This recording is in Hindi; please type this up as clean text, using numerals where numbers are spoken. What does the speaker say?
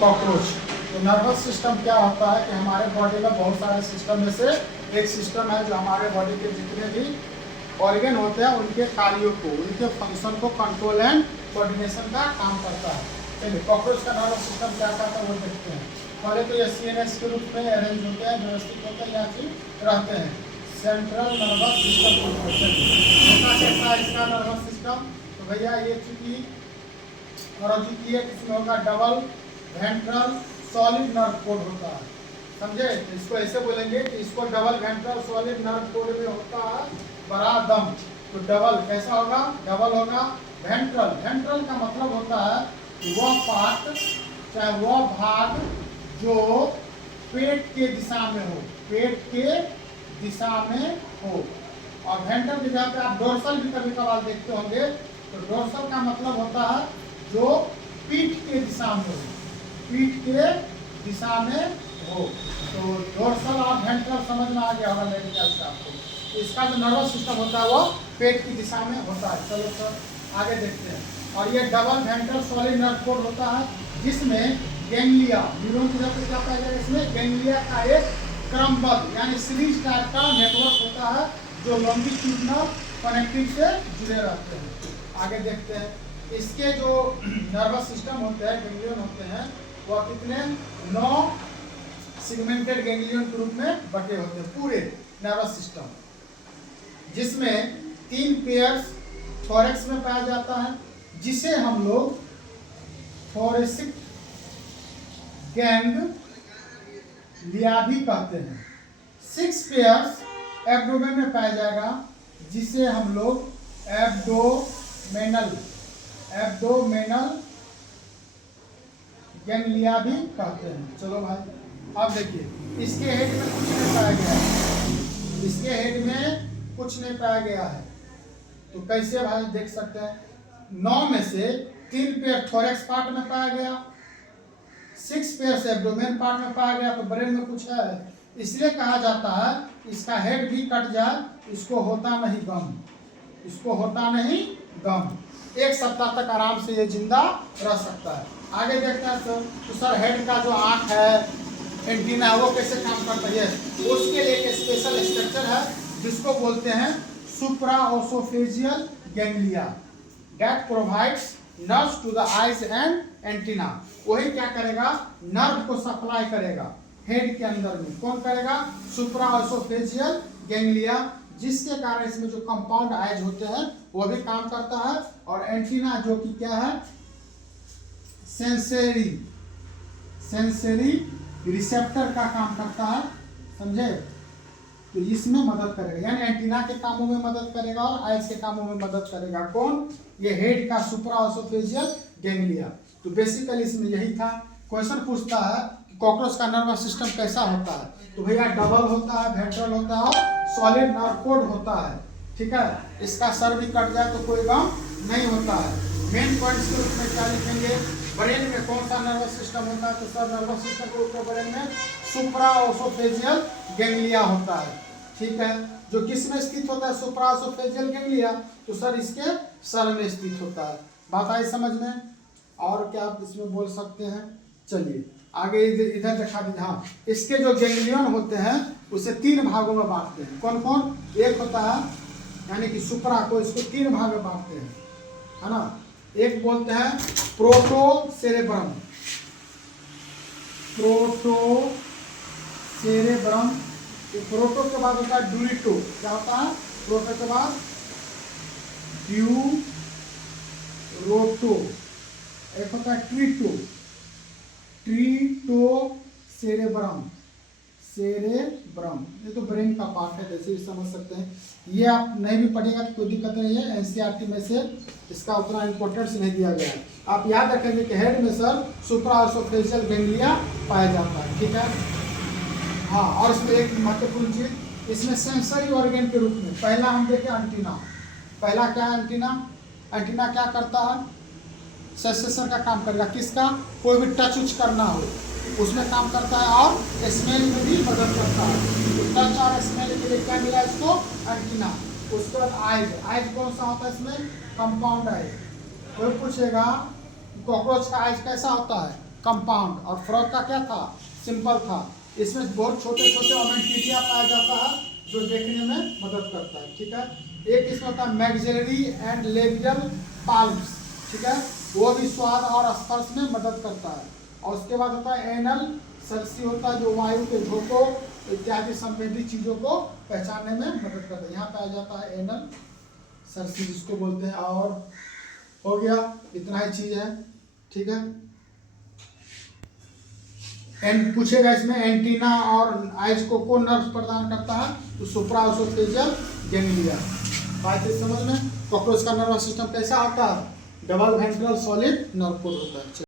कॉकरोच। तो नर्वस सिस्टम क्या होता है कि हमारे बॉडी में बहुत सारे सिस्टम में से एक सिस्टम है जो हमारे बॉडी के जितने भी ऑर्गन होते हैं उनके कार्यों को, उनके फंक्शन को कंट्रोल एंड कोऑर्डिनेशन का काम करता है। चलिए कॉकरोच का नर्वस सिस्टम क्या करता है वो देखते हैं। पहले तो ये CNS के रूप में अरेंज होते हैं, व्यवस्थित होते हैं या फिर रहते हैं। सेंट्रल नर्वस सिस्टम कैसा है इसका नर्वस सिस्टम? तो भैया ये चूंकि और द्वितीय किसमें होगा, double ventral solid nerve code होता है, समझे? इसको ऐसे बोलेंगे कि इसको double ventral solid nerve code में होता है बड़ा दम। तो डबल कैसा होगा? डबल होगा। वेंट्रल, वेंट्रल का मतलब होता है वह पार्ट, चाहे वह भाग जो पेट के दिशा में हो, पेट के दिशा में हो। और वेंट्रल की जगह पे आप डोर्सल भी कभी कभार देखते होंगे, तो डोर्सल का मतलब होता है जो पीठ के दिशा में हो, पीठ के दिशा में हो। तो डोर्सल और वेंट्रल समझ में आ गया होगा मेरे ख्याल से आपको। इसका जो नर्वस सिस्टम होता है वो पेट की दिशा में होता है। चलो सर आगे देखते हैं। और ये double ventral solid nerve code होता है जिसमें गैंग्लिया, न्यूरॉन की जगह क्या पाया जाएगा इसमें? गैंग्लिया का एक क्रमबद्ध यानी सीरीज टाइप का नेटवर्क होता है जो लॉन्गिट्यूडिनल कनेक्टिव से जुड़े रहते हैं। आगे देखते हैं। इसके जो नर्वस सिस्टम होते हैं, गैंग्लियन होते हैं, वह कितने? 9 सेगमेंटेड गैंग्लियन के रूप में बटे होते हैं पूरे नर्वस सिस्टम, जिसमें 3 पेयर्स थोरैक्स में पाया जाता है जिसे हम लोग थोरेसिक गैंग्लिया भी कहते हैं। 6 पेयर्स एब्डोमेन में पाया जाएगा जिसे हम लोग एब्डोमेनल गैंग्लिया भी कहते हैं। चलो भाई अब देखिए इसके हेड में कुछ नहीं पाया गया है, इसके हेड में कुछ नहीं पाया गया है। तो कैसे भाई देख सकते हैं? 9 में से 3 पेयर थोरैक्स पार्ट में पाया गया, 6 पेयर एब्डोमेन पार्ट में पाया गया, तो ब्रेन में कुछ है। इसलिए कहा जाता है इसका हेड भी कट जाए इसको होता नहीं गम, इसको होता नहीं गम। 1 सप्ताह तक आराम से ये जिंदा रह सकता है। आगे देखते हैं तो सर हेड का जो आँख है, एंटीना, वो कैसे काम करता है? उसके लिए एक स्पेशल स्ट्रक्चर है जिसको बोलते हैं supraoesophageal ganglia that provides nerves to the eyes and antenna. वही क्या करेगा? नर्व को सप्लाई करेगा हेड के अंदर में। कौन करेगा? सुप्राओसोफेजियल गैंग्लिया, जिसके कारण इसमें जो कंपाउंड आइज होते हैं वो भी काम करता है। और एंटीना जो कि क्या है? सेंसरी रिसेप्टर का काम करता है, समझे? तो इसमें मदद करेगा, यानी एंटीना के कामों में मदद करेगा और आइज के कामों में मदद करेगा। कौन? ये हेड का सुप्राओसोफेजियल गैंग्लिया। तो बेसिकली इसमें यही था। क्वेश्चन पूछता है कि कॉकरोच का नर्वस सिस्टम कैसा होता है? तो भैया डबल होता है, वेंट्रल होता है और सॉलिड नर्व कोड होता है, ठीक है? इसका सर भी कट जाए तो कोई गम नहीं होता है। मेन पॉइंट्स के रूप में क्या लिखेंगे? ब्रेन में कौन सा नर्वस सिस्टम होता है? तो सर नर्वस सिस्टम के ऊपर ब्रेन में सुप्राओसोफेजियल गैंग्लिया होता है, ठीक है? जो किस में स्थित होता है? सुप्राओसोफेजियल गैंग्लिया, तो सर इसके सर में स्थित होता है। बात आई समझ में? और क्या आप इसमें बोल सकते हैं? चलिए आगे इधर दिखा दीजिए। हाँ, इसके जो गैंग्लियन होते हैं उसे 3 भागों में बांटते हैं। कौन कौन? एक होता है यानी कि सुप्रा को, इसको 3 भाग में बांटते हैं, है ना? एक बोलते हैं प्रोटोसेरेब्रम, प्रोटो के बाद होता है ड्यूरिटो। क्या होता है? प्रोटो के बाद ड्यूरोटो। एक होता है ट्रीटोसेरेब्रम, ये तो ब्रेन का पार्ट है, जैसे भी समझ सकते हैं। ये आप नहीं भी पढ़ेगा तो कोई दिक्कत नहीं है, एनसीईआरटी में से इसका उतना इंपॉर्टेंस नहीं दिया गया है। आप याद रखेंगे कि हेड में सर सुप्राओसोफेजियल गैंग्लिया पाया जाता है, ठीक है? हाँ, और इसमें एक महत्वपूर्ण चीज, इसमें सेंसरी ऑर्गन के रूप में पहला हम देखें एंटीना। पहला क्या है? एंटीना क्या करता है? सेंसेशन का काम करेगा। किसका? कोई भी टच उच करना हो उसमें काम करता है और स्मेल में भी मदद करता है। तो टच और स्मेल के लिए क्या मिला इसको? एंटीना। उसके बाद आइज कौन सा होता है इसमें? Compound eyes. कोई पूछेगा कॉकरोच का आइज कैसा होता है? कंपाउंड, और फ्रॉग का क्या था, सिंपल था। इसमें बहुत छोटे छोटे ओमेंटिटिया पाया जाता है जो देखने में मदद करता है, ठीक है। एक इसमें होता है मैक्सिलरी एंड लेबियल पाल्प्स, ठीक है, वो भी स्वाद और स्पर्श में मदद करता है। और उसके बाद होता है एनल सर्सी, होता है जो वायु के झोंकों इत्यादि संवेदी चीजों को पहचानने में मदद करता है। यहाँ पाया जाता है एनल सर्सी जिसको बोलते हैं। और हो गया, इतना ही चीज है, ठीक है। पूछेगा इसमें एंटीना और आइज को कौन नर्व प्रदान करता है, तो सुप्राओसोफेजियल गैंग्लिया। बात समझ में। कॉकरोच का नर्वस सिस्टम कैसा होता है, double ventral solid nerve code होता है।